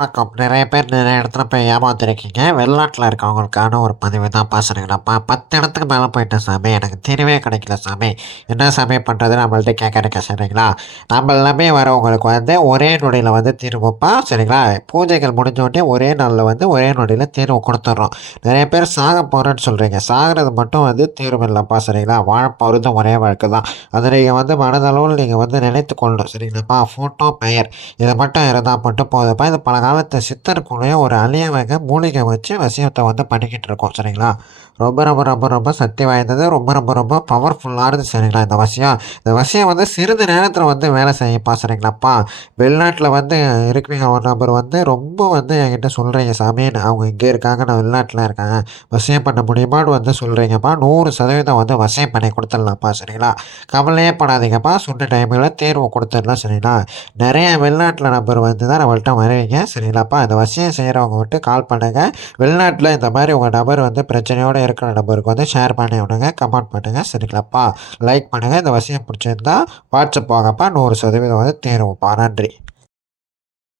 வணக்கம். நிறைய பேர் நிறைய இடத்துல போய் ஏமாந்துருக்கீங்க. வெளிநாட்டில இருக்கவங்களுக்கான ஒரு பதிவு தான்ப்பா சரிங்களாப்பா. 10 இடத்துக்கு மேல போயிட்டேன் சாமி. எனக்கு தீர்வே கிடைக்கல சாமி. என்ன சாமி பண்ணுறதுன்னு நம்மள்ட்ட கேட்கறீங்க சரிங்களா? நம்ம எல்லாமே வரவங்களுக்கு வந்து ஒரே நொடியில வந்து தீர்வுப்பா சரிங்களா? பூஜைகள் முடிஞ்ச உடனே ஒரே நாள்ல வந்து ஒரே நொடியில தீர்வு குடுத்துடுறோம். நிறைய பேர் சாக போறேன்னு சொல்றீங்க. சாகுறது மட்டும் வந்து தீர்வு இல்லப்பா சரிங்களா? வாழ போறதும் ஒரே வாழ்க்கை தான். அத நீங்க வந்து மனதளவுல நீங்க வந்து நினைத்துக் கொள்ளணும் சரிங்களாப்பா? ஃபோட்டோ, பெயர் இது மட்டும் இருந்தா மட்டும் போதும்ப்பா. இது பழங்காலத்து சித்தருக்குள்ளேயே ஒரு அழிய வகை மூலிகை வச்சு வசியத்தை வந்து பண்ணிக்கிட்டு இருக்கோம் சரிங்களா? ரொம்ப ரொம்ப ரொம்ப ரொம்ப சக்தி வாய்ந்தது. ரொம்ப ரொம்ப ரொம்ப பவர்ஃபுல்லானது சரிங்களா இந்த வசியம். இந்த வசியம் வந்து சிறிது நேரத்தில வந்து வேலை செய்யும்ப்பா சரிங்களாப்பா? வெளிநாட்டில வந்து இருக்கிறீங்க ஒரு நபர் வந்து ரொம்ப வந்து என்கிட்ட சொல்றீங்க சாமின்னு. அவங்க இங்கே இருக்காங்க, நான் வெளிநாட்டில இருக்கேன். வசியம் பண்ண முடியுமான்னு வந்து சொல்றீங்கப்பா. 100% வந்து வசியம் பண்ணி குடுத்துடலாம்ப்பா சரிங்களா? கவலையே படாதீங்கப்பா. சொன்ன டைமில தீர்வு குடுத்துடலாம் சரிங்களா? நெறைய வெளிநாட்ல நபர் வந்து தான் நம்மள்ட்ட வருவீங்க. சரிங்களாப்பா? இந்த வசியம் செய்றவங்க மட்டும் கால் பண்ணுங்க. வெளிநாட்ல இந்த மாரி உங்க நபர் வந்து பிரச்சனையோட இருக்கிற நபருக்கு வந்து ஷேர் பண்ணி விடுங்க. கமெண்ட் பண்ணுங்க. சரிங்களாப்பா? லைக் பண்ணுங்க. இந்த வசியம் புடிச்சிருந்தா வாட்ஸ்அப் வாங்கப்பா. 100% வந்து தீரும்ப்பா. நன்றி.